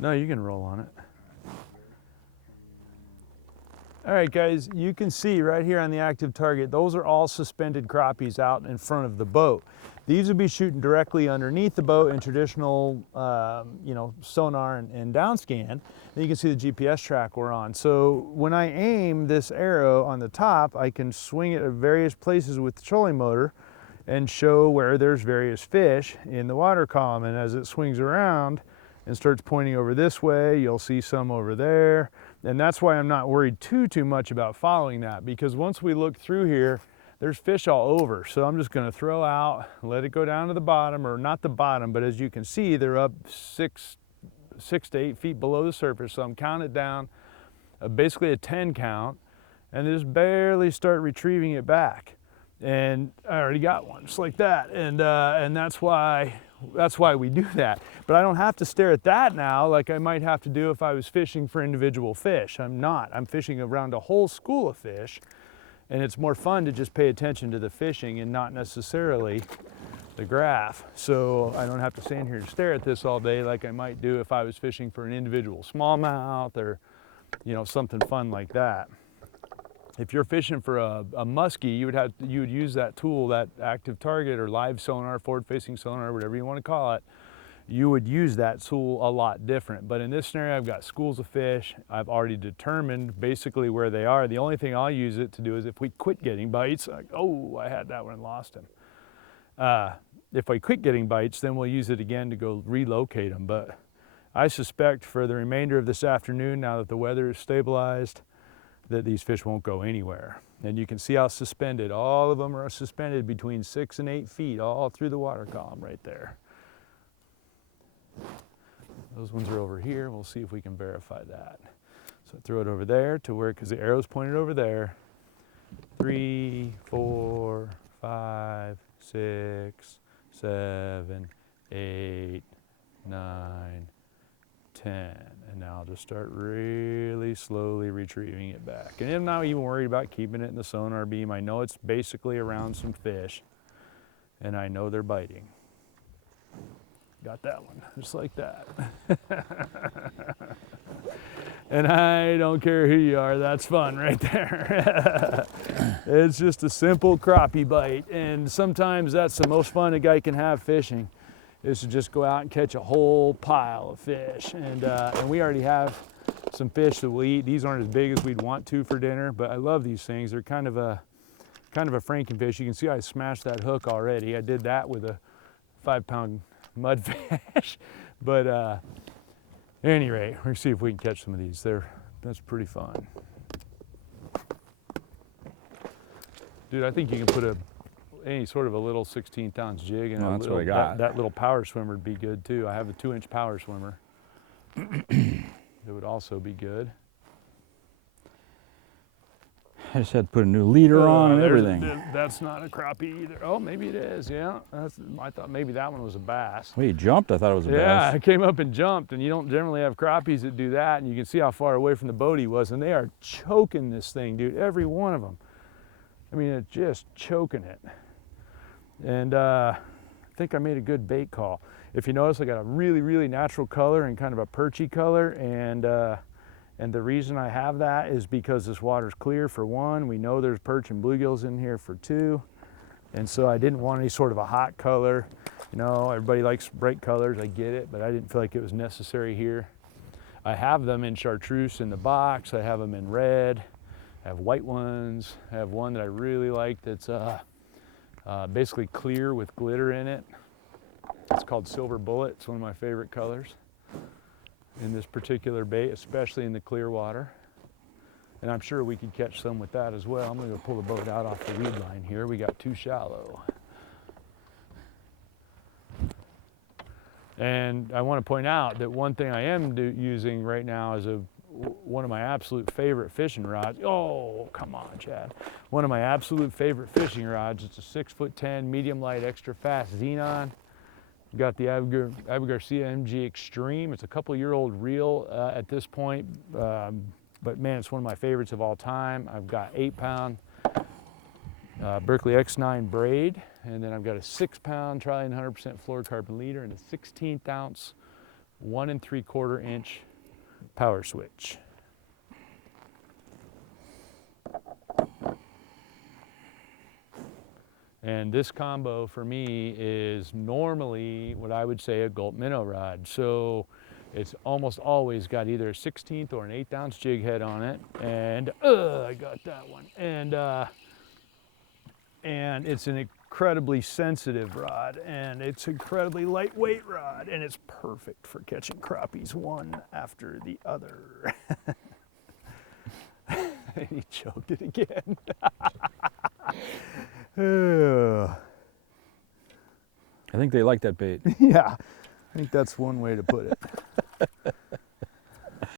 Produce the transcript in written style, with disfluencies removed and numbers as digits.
No, you can roll on it. All right, guys, you can see right here on the active target, those are all suspended crappies out in front of the boat. These would be shooting directly underneath the boat in traditional, you know, sonar and down scan. And you can see the GPS track we're on. So when I aim this arrow on the top, I can swing it at various places with the trolling motor and show where there's various fish in the water column. And as it swings around and starts pointing over this way, you'll see some over there. And that's why I'm not worried too much about following that, because once we look through here, there's fish all over. So I'm just gonna throw out, let it go down to the bottom, or not the bottom, but as you can see, they're up six to 8 feet below the surface. So I'm counting it down, basically a 10 count, and just barely start retrieving it back. And I already got one, just like that. And that's why we do that. But I don't have to stare at that now like I might have to do if I was fishing for individual fish. I'm not. I'm fishing around a whole school of fish, and it's more fun to just pay attention to the fishing and not necessarily the graph. So I don't have to stand here and stare at this all day like I might do if I was fishing for an individual smallmouth or, you know, something fun like that. If you're fishing for a muskie, you would use that tool, that active target or live sonar, forward-facing sonar, whatever you want to call it. You would use that tool a lot different. But in this scenario, I've got schools of fish. I've already determined basically where they are. The only thing I'll use it to do is if we quit getting bites, like, oh, I had that one and lost him. If I quit getting bites, then we'll use it again to go relocate them. But I suspect for the remainder of this afternoon, now that the weather is stabilized, that these fish won't go anywhere. And you can see how suspended, all of them are suspended between 6 and 8 feet all through the water column right there. Those ones are over here. We'll see if we can verify that. So throw it over there to where, because the arrow's pointed over there. 3, 4, 5, 6, 7, 8, 9, 10. And now I'll just start really slowly retrieving it back. And I'm not even worried about keeping it in the sonar beam. I know it's basically around some fish, and I know they're biting. Got that one, just like that. And I don't care who you are, that's fun right there. It's just a simple crappie bite, and sometimes that's the most fun a guy can have fishing, is to just go out and catch a whole pile of fish. And we already have some fish that we'll eat. These aren't as big as we'd want to for dinner, but I love these things. They're kind of a frankenfish. You can see I smashed that hook already. I did that with a 5-pound mudfish. But at any rate, we're gonna see if we can catch some of these. That's pretty fun. Dude, I think you can put any sort of a little 16th-ounce jig and that's what I got. That little power swimmer would be good too. I have a 2-inch power swimmer. It would also be good. I just had to put a new leader on and everything. That's not a crappie either. Oh, maybe it is, yeah. I thought maybe that one was a bass. Well, he jumped, I thought it was a bass. Yeah, it came up and jumped, and you don't generally have crappies that do that, and you can see how far away from the boat he was, and they are choking this thing, dude, every one of them. I mean, it's just choking it. And I think I made a good bait call. If you notice, I got a really natural color and kind of a perchy color, and the reason I have that is because this water's clear, for one. We know there's perch and bluegills in here, for two. And so I didn't want any sort of a hot color. You know, everybody likes bright colors, I get it, but I didn't feel like it was necessary here. I have them in chartreuse in the box. I have them in red. I have white ones. I have one that I really like that's basically clear with glitter in it. It's called Silver Bullet. It's one of my favorite colors in this particular bait, especially in the clear water. And I'm sure we could catch some with that as well. I'm gonna go pull the boat out off the weed line here. We got too shallow. And I want to point out that one thing I am using right now is one of my absolute favorite fishing rods. Oh, come on, Chad. One of my absolute favorite fishing rods. It's a 6'10" medium light extra fast Xenon. Got the Abu Garcia MG Extreme. It's a couple-year-old reel at this point, but man, it's one of my favorites of all time. I've got 8-pound Berkley X9 braid, and then I've got a 6-pound Trillium 100% fluorocarbon leader and a 16th ounce 1 3/4 inch power switch. And this combo for me is normally what I would say a gulp minnow rod. So it's almost always got either a 1/16 or an 1/8 ounce jig head on it. And I got that one. And it's an incredibly sensitive rod, and it's an incredibly lightweight rod, and it's perfect for catching crappies one after the other. And he choked it again. I think they like that bait. Yeah, I think that's one way to put it.